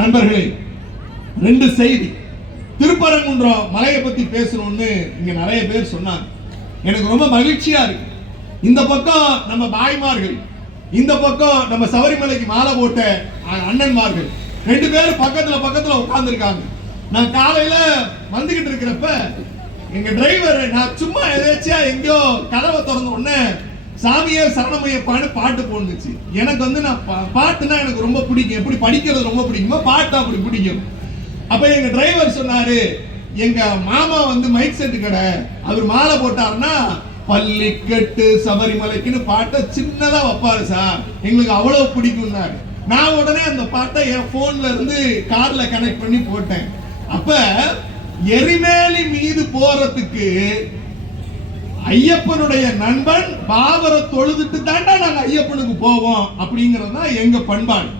நண்பர்களே, ரெண்டு செய்தி. திருப்பரங்குன்றம் மலையை பத்தி பேசணும்னு இங்க நிறைய பேர் சொன்னாங்க. எனக்கு ரொம்ப மகிழ்ச்சியா இருக்கு. இந்த பக்கம் நம்ம பாய்மார்கள், இந்த பக்கம் நம்ம சபரிமலைக்கு மாலை போட்ட அண்ணன்மார்கள் ரெண்டு பேரும் பக்கத்துல உட்கார்ந்து இருக்காங்க. நான் காலையில வந்துகிட்டு இருக்கிறப்ப எங்க டிரைவர், நான் சும்மா எதாச்சியா எங்கயோ கதவை திறந்த உடனே சாமியே சரணமையப்பான்னு பாட்டு போட்டுச்சு. எனக்கு வந்து நான் பாட்டுனா எனக்கு ரொம்ப பிடிக்கும். எப்படி படிக்கிறது ரொம்ப பிடிக்குமா, பாட்டு அப்படி பிடிக்கும். அப்ப எங்க டிரைவர் சொன்னாரு, எங்க மாமா வந்து மைக் செட் கடை, அவர் மாலை போட்டாருன்னா பள்ளிக்கட்டு சபரிமலைக்குன்னு பாட்டை சின்னதா வைப்பாரு சார், எங்களுக்கு அவ்வளவு பிடிக்கும்னாரு. நான் உடனே அந்த பாட்டை என் போன்ல இருந்து கார்ல கனெக்ட் பண்ணி போட்டேன். அப்ப எரிமேலி மீது போறதுக்கு ஐயப்பனுடைய நண்பன் பாவரை தொழுதுட்டு தாண்டா நாங்க ஐயப்பனுக்கு போவோம் அப்படிங்கிறது தான் எங்க பண்பாடு.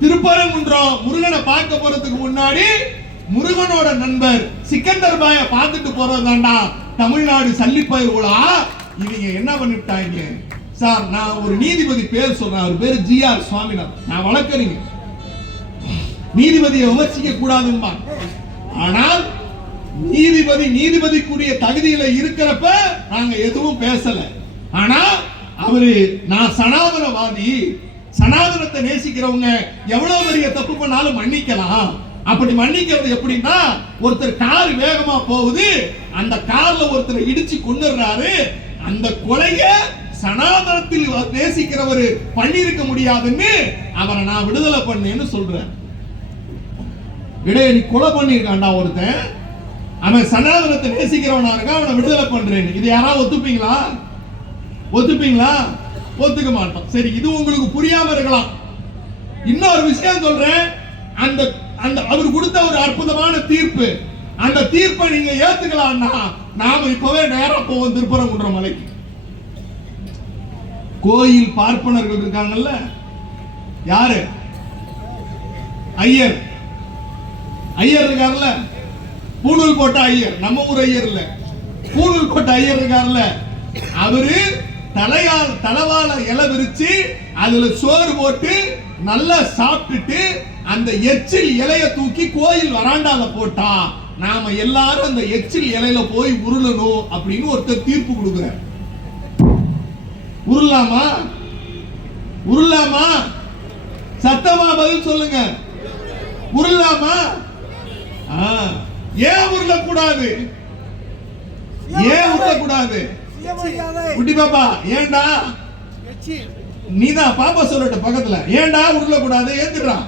திருப்பரங்குன்றம் முருகனை பார்க்க போறதுக்கு முன்னாடி முருகனோட நண்பர் சிக்கந்தர் பாய பார்த்துட்டு போறதாண்டா தமிழ்நாடு சல்லிப்பயிர் உலா. இவங்க என்ன பண்ணிட்டாங்க சார், நான் ஒரு நீதிபதி பேர் சொல்றேன், அவர் பேரு ஜி.ஆர். சுவாமிநாதன். நான் வழக்கறிஞர், நீதிபதியை விமர்சிக்க கூடாதும்பா. ஆனால் நீதிபதிக்குரிய தகுதியில இருக்கிறப்ப நாங்க எதுவும் பேசல. ஆனா அவரு, நான் சனாதனவாதி, சனாதனத்தை நேசிக்கிறவங்க எவ்வளவு பெரிய தப்பு பண்ணாலும் மன்னிக்கலாம். அப்படி மன்னிக்கிறது எப்படின்னா, ஒருத்தர் கார் வேகமா போகுது, அந்த கார்ல ஒருத்தர் இடிச்சு கொன்னுறாரு, அந்த கொலைய சனாதனத்தில் நேசிக்கிறவர் பண்ணிருக்க முடியாதுன்னு அவரை நான் விடுதலை பண்ணேன்னு சொல்றேன். நீ கொலை பண்ணிருக்காண்டா ஒருத்தன், அவன் சனாதனத்தை நேசிக்கிறவனா இருக்கா, அவனை விடுதலை பண்றேன். இது யாராவது ஒத்துப்பீங்களா? ஒத்துக்க மாட்டோம். சரி, இது உங்களுக்கு புரியாம இருக்கலாம். இன்னொரு விஷயம் சொல்றேன். அந்த அவர் கொடுத்த ஒரு அற்புதமான தீர்ப்பு, அந்த தீர்ப்பை நீங்க ஏத்துக்கலாம்னா நாம இப்பவே நேரா போவோம் திருப்பரங்குன்றம் மலைக்கு. கோயில் பார்ப்பனர்கள் இருக்காங்கல்ல, யாரு? ஐயர் இருக்காருல்ல, பூணூல் போட்ட ஐயர், நம்ம ஊர் ஐயர் இல்ல, பூணூல் போட்ட ஐயர் இருக்காருல்ல, அவரு தலவால இலை விரிச்சு அதுல சோறு போட்டு நல்லா சாப்பிட்டுட்டு அந்த எச்சில் இலைய தூக்கி கோயில் வராண்டால போட்டா நாம எல்லாரும் அந்த எச்சில் இலையில போய் உருளணும் அப்படின்னு ஒருத்தர் தீர்ப்பு கொடுக்கிறார். உருளாமா? சத்தமா பதில் சொல்லுங்க. உருளாமா? ஏன் உருளக்கூடாது? குட்டி பாப்பா, ஏண்டா? நீதான் பாப்பா சொல்லட்ட பக்கத்துல, ஏண்டா உருளக்கூடாது? ஏத்துறான்.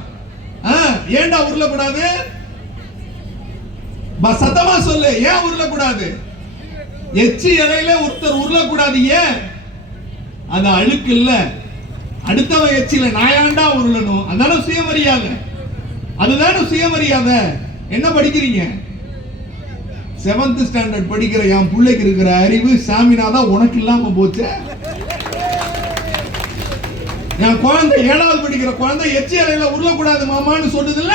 ஏண்டா உருளக்கூடாது? சத்தமா சொல்லு, ஏன் உருளக்கூடாது? எச்சி இலையில ஒருத்தர் உருளக்கூடாது. ஏன்? அது அழுக்கு இல்ல, அடுத்தவன் எச்சில நான் ஏண்டா உருளணும்? அதான சுயமரியாதை, அதுதான சுயமரியாதை. என்ன படிக்கிறீங்க? 7th ஸ்டாண்டர்ட் படிக்கிற என் பிள்ளைக்கு இருக்கிற அறிவு சாமிநாதா உனக்கு இல்லாம போச்சு. என் குழந்தை 7வது படிக்கிற குழந்தை எச்சி அறையில உருளக்கூடாது மாமான்னு சொல்லுது இல்ல,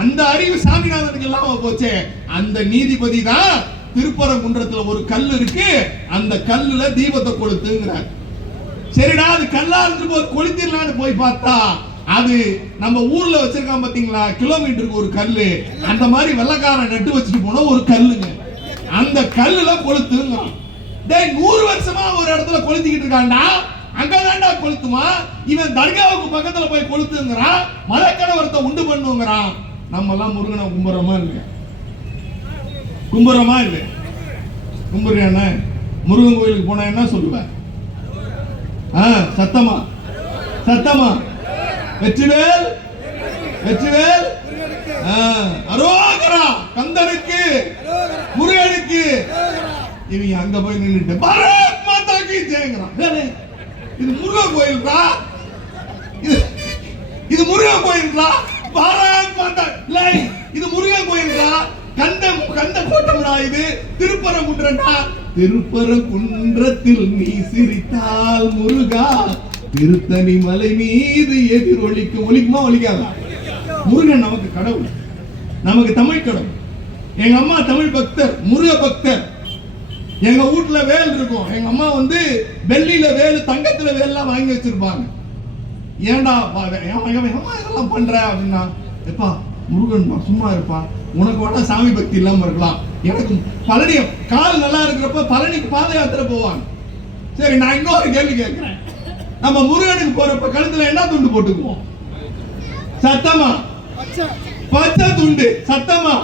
அந்த அறிவு சாமிநாதனுக்கு இல்லாம போச்சு. அந்த நீதிபதி தான் திருப்பரங்குன்றத்துல ஒரு கல் இருக்கு, அந்த கல்லுல தீபத்தை கொளுத்துங்கிறார். சரிடா, அது கல்லா இருந்து போது கொளுத்திடலான்னு போய் பார்த்தா அது நம்ம ஊர்ல வச்சிருக்கான் பாத்தீங்களா, கிலோமீட்டருக்கு ஒரு கல்லு, அந்த மாதிரி வெள்ளக்காரன் நட்டு வச்சுட்டு போன ஒரு கல்லுங்க, அந்த கல்லுல கொளுத்துங்க. 100 வருஷமா ஒரு இடத்துல கொளுத்திக்கிட்டு இருக்காண்டா, அங்கதான்டா கொளுத்துமா. இவன் தர்காவுக்கு பக்கத்துல போய் கொளுத்துங்கிறான், மலைக்கடவரத்தை உண்டு பண்ணுங்கிறான். நம்ம எல்லாம் முருகனை கும்புறமா இல்ல? கும்புறியான முருகன் கோயிலுக்கு போனா என்ன சொல்லுவேன்? சத்தமா வெற்றிவேல் அரோகரா, கந்தனுக்கு முருகனுக்கு. இவங்க அங்க போய் நின்னுட்டு பாரத் மாதா கி ஜெயங்கறான். இது முருகன் கோயில்டா, இது முருகன் கோயில்டா. பாரத் மாதா இல்லை, இது முருகன் கோயில்டா. கந்த கோட்டம்டா, இது திருப்பரங்குன்றம்டா. திருப்பரங்குன்றத்தில் நீ சிரித்தால் முருகா, திருத்தணி மலை மீது எதிரொலிக்கும். ஒலிக்குமா ஒலிக்காதா? முருகன் நமக்கு கடவுள், நமக்கு தமிழ் கடவுள். எங்க அம்மா தமிழ் பக்தர், முருக பக்தர். எங்க வீட்டுல வேல் இருக்கும். எங்க அம்மா வந்து வெள்ளியில வேலு, தங்கத்துல வேல்லாம் வாங்கி வச்சிருப்பாங்க. ஏண்டா அம்மா இதெல்லாம் பண்ற அப்படின்னா, எப்பா முருகன் சும்மா இருப்பா, உனக்கு வேணா சாமி பக்தி இல்லாம இருக்கலாம், எனக்கு பழனி கால் நல்லா இருக்கிறப்ப பழனிக்கு பாத யாத்திரை போவாங்க. சரி, நான் இன்னொரு கேள்வி கேட்கிறேன். நம்ம முருகனுக்கு போறப்ப கழுத்துல என்ன துண்டு போட்டுக்குவோம்? சத்தமா? பச்சை துண்டு. சத்தமா?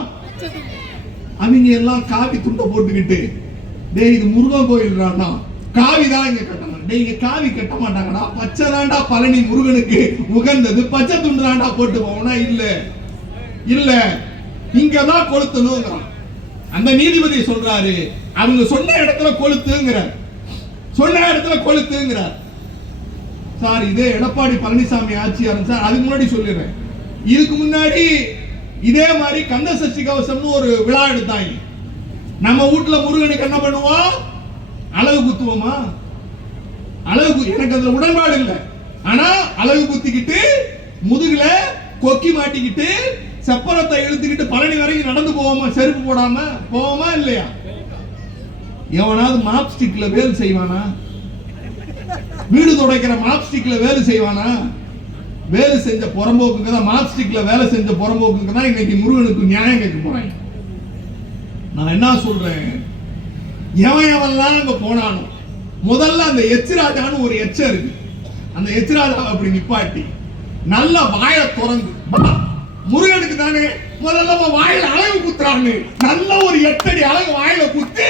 அவங்க எல்லாம் காவி துண்டை போட்டுக்கிட்டு, டேய் இது முருகன் கோயில்றான்னா காவி தான் இங்க கட்டணும். டேய் இங்க காவி கட்ட மாட்டாங்கடா, பச்சை தாண்டா பழனி முருகனுக்கு உகந்தது, பச்சை துண்டு தாண்டா போட்டு போவோம்னா இல்ல இல்ல இங்கதான் கொளுத்தணுங்கிறான். அந்த நீதிபதி சொல்றாரு, அவங்க சொன்ன இடத்துல கொளுத்துங்கிறார், சொன்ன இடத்துல கொளுத்துங்கிறார். சார் இதே எடப்பாடி பழனிசாமி ஆட்சியாளர் சார், அதுக்கு முன்னாடி சொல்லிடுறேன், இதுக்கு முன்னாடி இதே மாதிரி கந்த சஷ்டி கவசம்னு ஒரு விழா எடுத்தாங்க. நம்ம வீட்டுல முருகனுக்கு என்ன பண்ணுவோம்? அளவு குத்துவோமா? எனக்கு அதுல உடன்பாடு இல்லை. ஆனா அளவு குத்திக்கிட்டு முதுகுல கொக்கி மாட்டிக்கிட்டு செப்பரத்தை இழுத்துக்கிட்டு பழனி வரைக்கும் நடந்து போவோமா? செருப்பு போடாம போவோமா இல்லையா? எவனாவது மாப் ஸ்டிக்ல வேலை செய்வானா? வீடு துடைக்கிற மாப் ஸ்டிக்ல வேலை செய்வானா? வேலை செஞ்ச புறம்போக்குங்க தான், மாப் ஸ்டிக்ல வேலை செஞ்ச புறம்போக்குங்க தான் இன்னைக்கு முருகனுக்கு நியாயம் கேட்க போறாங்க. நான் என்ன சொல்றேன், எவன்லாம் அங்க போனானோ முதல்ல அந்த எச்சிராஜான்னு ஒரு எச்ச இருக்கு, அந்த எச்சிராஜா அப்படி நிப்பாட்டி நல்ல வாயை திறந்து, முருகனுக்கு தானே முதல்ல வாயில அழகு குத்துறாங்க, நல்ல ஒரு 8 அடி அழகு வாயில குத்து,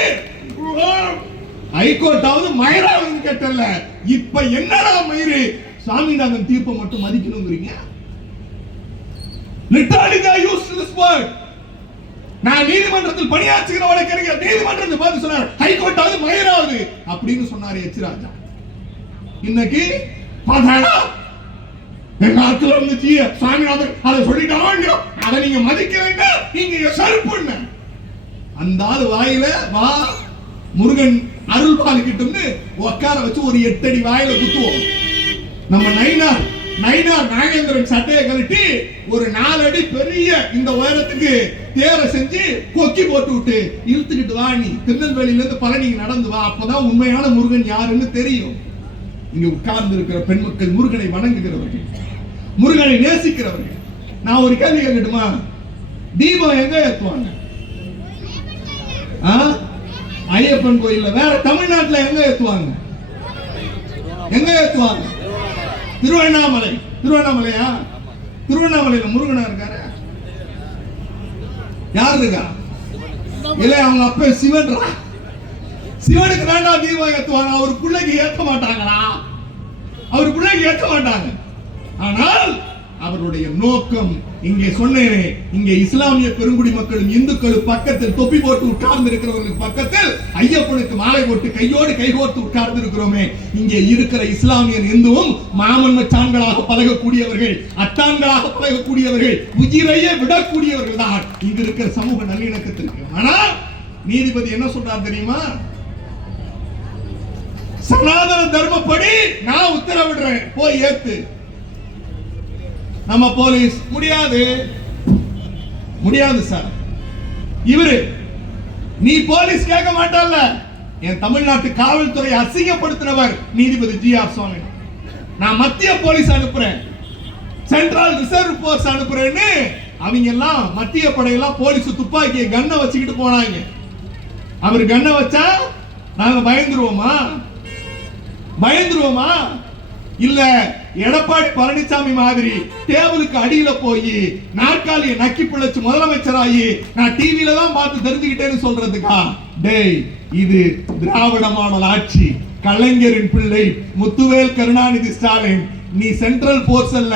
ஹைகோர்ட்டாவது மயிராவது கேட்டல. இப்ப என்னடா மயிறு, சாமிநாதன் தீர்ப்பை மட்டும் மதிக்கணுங்கிறீங்க? Literally they used this word. நான் நீதிமன்றத்தில் பணியாற்றுகிற வழக்கறிஞர் நீதிமன்றத்தில் பார்த்து சொன்னார், ஹைகோர்ட்டாவது மயிராவது அப்படின்னு சொன்னாரு எச்சிராஜா. இன்னைக்கு பாத்தாடா எங்க ஆட்கள் இருந்துச்சு, சாமிநாதன் அதை சொல்லிட்டாங்க, அதை நீங்க மதிக்க வேண்டாம், நீங்க செருப்புன்னு அந்த ஆள் வாயில வா முருகன் அருள் பாலிக்கிட்டு உட்கார வச்சு ஒரு 8 அடி வாயில குத்துவோம். நம்ம நயினார் நாகேந்திரன் சட்டையை கழட்டி ஒரு 4 அடி பெரிய இந்த உயரத்துக்கு தேரை செஞ்சு கொக்கி போட்டு விட்டு இழுத்துக்கிட்டு வா, நீ திருநெல்வேலியில இருந்து பழனிக்கு நடந்து வா, அப்பதான் உண்மையான முருகன் யாருன்னு தெரியும். இங்க உட்கார்ந்து இருக்கிற பெண் மக்கள் முருகனை வணங்குகிறவர்கள், முருகனை நேசிக்கிறவர்கள். நான் ஒரு கேள்வி கேட்கட்டுமா? தீபம் எங்க ஏத்துவாங்க? ஐயப்பன் கோயில்ல. வேற தமிழ்நாட்டுல எங்க ஏத்துவாங்க? எங்க ஏத்துவாங்க? திருவண்ணாமலை. திருவண்ணாமலையா? திருவண்ணாமலையில முருகனா இருக்காரு? யார் இருக்கா? இல்ல அவங்க அப்ப சிவன்றா, சிவனுக்கு தாண்டா தீபம் ஏத்துவாங்க, அவர் பிள்ளைக்கு ஏற்ற மாட்டாங்களா? அவர் பிள்ளைக்கு ஏற்ற மாட்டாங்க. ஆனால் அவருடைய நோக்கம் இங்கே சொன்னேனே, இங்கே இஸ்லாமிய பெருங்குடி மக்களும் இந்துக்களும் பக்கத்தில் தொப்பி போட்டு உட்கார்ந்து இருக்கிறவர்களுக்கு பக்கத்தில் ஐயப்பனுக்கு மாலை போட்டு கையோடு கைகோர்த்து உட்கார்ந்து இருக்கிறோமே, இங்கே இருக்கிற இஸ்லாமியன் இந்துவும் மாமன் மச்சான்களாக பழகக்கூடியவர்கள், அத்தான்களாக பழகக்கூடியவர்கள், உயிரையே விடக்கூடியவர்கள் தான் இங்க இருக்கிற சமூக நல்லிணக்கத்திற்கு. ஆனா நீதிபதி என்ன சொல்றார் தெரியுமா? சனாதன தர்மப்படி நான் உத்தரவிடுறேன், போய் ஏத்து. நம்ம போலீஸ் முடியாது சார். இவரு நீ போலீஸ் கேட்க மாட்டல்ல, என் தமிழ்நாட்டு காவல்துறை அசிங்கப்படுத்தினவர் நீதிபதி ஜி.ஆர். சுவாமி. நான் மத்திய போலீஸ் அனுப்புறேன், சென்ட்ரல் ரிசர்வ் போர்ஸ் அனுப்புறேன்னு அவங்க எல்லாம் மத்திய படையெல்லாம் போலீஸ் துப்பாக்கியை கண்ணை வச்சுக்கிட்டு போனாங்க. அவர் கண்ணை வச்சா நாங்க பயந்துருவோமா? இல்ல எடப்பாடி பழனிசாமி மாதிரி டேபிளுக்கு அடியில போய் நாற்காலியை நக்கி பிழைச்சு முதலமைச்சராகி நான் டிவில தான் பார்த்து தெரிஞ்சுக்கிட்டேன்னு சொல்றதுக்கா? டேய், இது திராவிட மாடல் ஆட்சி, கலைஞரின் பிள்ளை முத்துவேல் கருணாநிதி ஸ்டாலின். நீ சென்ட்ரல் போர்ஸ் அல்ல,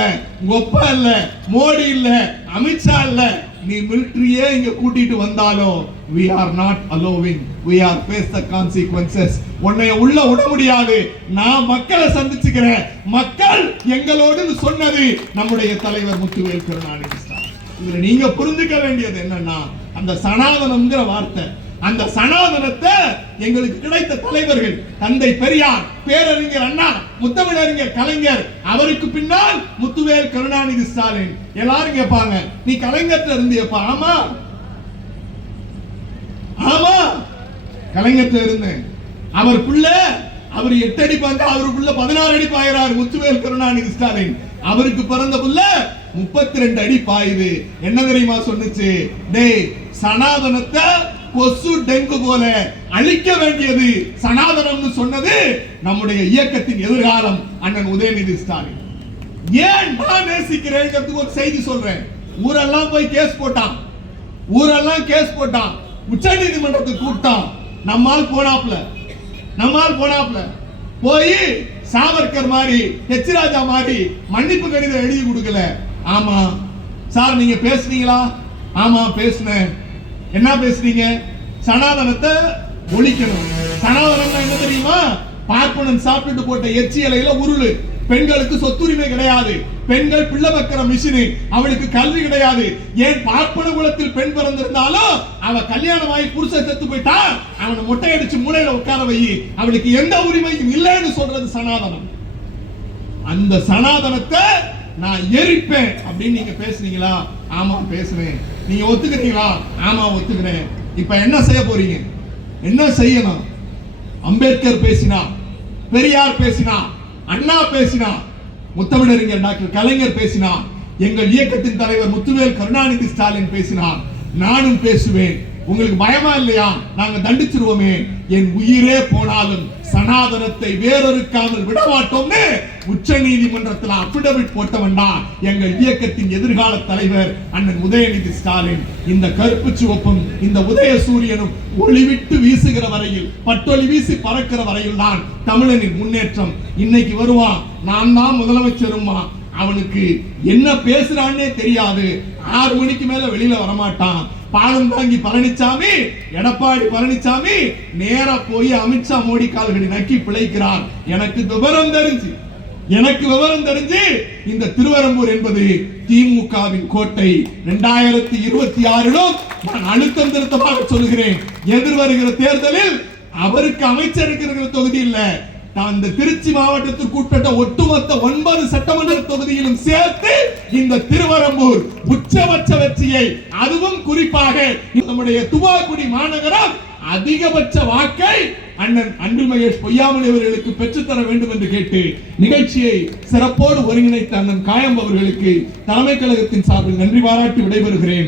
ஒப்ப இல்ல, மோடி இல்ல, அமித்ஷா இல்ல, நீ மிலிட்டரியே இங்க கூட்டிட்டு வந்தாலும் we are not allowing, we are face the consequences. உன்னை உள்ள விட முடியாது, நான் மக்களை சந்திச்சுக்கிறேன், மக்கள் எங்களோடு சொன்னது நம்முடைய தலைவர் முத்துவேல் கருணாநிதி ஸ்டாலின். இதுல நீங்க புரிஞ்சுக்க வேண்டியது என்னன்னா, அந்த சனாதனம்ங்கிற வார்த்தை, அந்த சனாதனத்தை எங்களுக்கு கிடைத்த தலைவர்கள் தந்தை பெரியார், பேரறிஞர் அண்ணா, முத்தமிழறிஞர் கலைஞர், அவருக்கு பின்னால் முத்துவேல் கருணாநிதி ஸ்டாலின். எல்லாரும் கேட்பாங்க, நீ கலைஞர்ல இருந்தியப்பா? ஆமா கலைஞர்ல இருந்தேன். அவர் 8 அடி பாங்க, அவருக்குள்ள 16 அடி பாயிறார் முத்துவேல் கருணாநிதி ஸ்டாலின். அவருக்கு பிறந்த புள்ள 32 அடி பாயுது. என்ன தெரியுமா சொன்னுச்சு? டேய், சனாதனத்தை கொசு டெங்கு போல அழிக்க வேண்டியது சனாதனம்னு சொன்னது நம்முடைய இயக்கத்தின் எதிர்காலம் அண்ணன் உதயநிதி ஸ்டாலின். ஏன் நான் நேசிக்கிறேங்கிறதுக்கு ஒரு செய்தி சொல்றேன். ஊரெல்லாம் போய் கேஸ் போட்டான், உச்ச நீதிமன்றத்துக்கு கூட்டம். நம்மால் போனாப்ல போய் சாவர்கர் மாதிரி, ஹெச் ராஜா மாதிரி மன்னிப்பு கடிதம் எழுதி கொடுக்கல. ஆமா சார், நீங்க பேசுனீங்களா? ஆமா பேசுனேன். என்ன பேசுறீங்க? சனாதனத்தை ஒழிக்கணும். சனாதனம் என்ன தெரியுமா? பார்ப்பனன் சாப்பிட்டு போட்ட எச்சி இலையில உருளு. பெண்களுக்கு சொத்துரிமை கிடையாது, பெண்கள் பிள்ளை வைக்கிற மிஷின், அவளுக்கு கல்வி கிடையாது. ஏன் பார்ப்பன குலத்தில் பெண் பிறந்திருந்தாலும் அவ கல்யாணம் ஆகி புருஷன் செத்து போயிட்டா அவனை மொட்டை அடிச்சு மூளையில உட்கார வை, அவளுக்கு எந்த உரிமையும் இல்லைன்னு சொல்றது சனாதனம். அந்த சனாதனத்தை நான் எரிப்பேன் அப்படின்னு நீங்க பேசுனீங்களா? ஆமா பேசுறேன். நீங்க ஒத்துக்கிறீங்களா? ஆமா ஒத்துக்கிறேன். இப்ப என்ன செய்ய போறீங்க? என்ன செய்யணும்? அம்பேத்கர் பேசினா, பெரியார் பேசினா, அண்ணா பேசினா, முத்தமிழறிஞர் டாக்டர் கலைஞர் பேசினார், எங்கள் இயக்கத்தின் தலைவர் முத்துவேல் கருணாநிதி ஸ்டாலின் பேசினார். நானும் பேசுவேன். உங்களுக்கு பயமா இல்லையா? நாங்க தண்டிச்சிருவோமே. என் உயிரே போனாலும் சனாதனத்தை வேறொருக்காமல் விடமாட்டோம்னு உச்ச நீதிமன்றத்தில் அபிடவிட் போட்டவன்டா எங்கள் இயக்கத்தின் எதிர்கால தலைவர் அண்ணன் உதயநிதி ஸ்டாலின். இந்த கருப்பு சிவப்பும் இந்த உதய சூரியனும் ஒளிவிட்டு வீசுகிற வரையில், பட்டொலி வீசி பறக்கிற வரையில் தான் தமிழனின் முன்னேற்றம். இன்னைக்கு வருவான், நான் தான் முதலமைச்சருமா, அவனுக்கு என்ன பேசுறான்னே தெரியாது. 6 மணிக்கு மேல வெளியில வரமாட்டான். பாலம் தாங்கி பழனிசாமி, எடப்பாடி பழனிசாமி நேரா போய் அமித்ஷா மோடி கால்களை நக்கி பிழைக்கிறார். எனக்கு விவரம் தெரிஞ்சு இந்த திருவரம்பூர் என்பது திமுகவின் கோட்டை. 2026 நான் அழுத்தம் திருத்தமாக சொல்கிறேன். எதிர்வருகிற தேர்தலில் அவருக்கு அமைச்சர் இருக்கிற தொகுதி இல்ல, அந்த திருச்சி மாவட்டத்திற்கு உட்பட்ட ஒட்டுமொத்த 9 சட்டமன்ற தொகுதியிலும் சேர்த்து இந்த திருவரம்பூர் உச்சபட்ச வெற்றியை, அதுவும் குறிப்பாக நம்முடைய துவாக்குடி மாநகரம் அதிகபட்ச வாக்கை அண்ணன் அன்பில் மகேஷ் பொய்யாமொழி அவர்களுக்கு பெற்றுத்தர வேண்டும் என்று கேட்டு நிகழ்ச்சியை சிறப்போடு ஒருங்கிணைத்த அண்ணன் காயம் அவர்களுக்கு தலைமை கழகத்தின் சார்பில் நன்றி பாராட்டி விடைபெறுகிறேன்.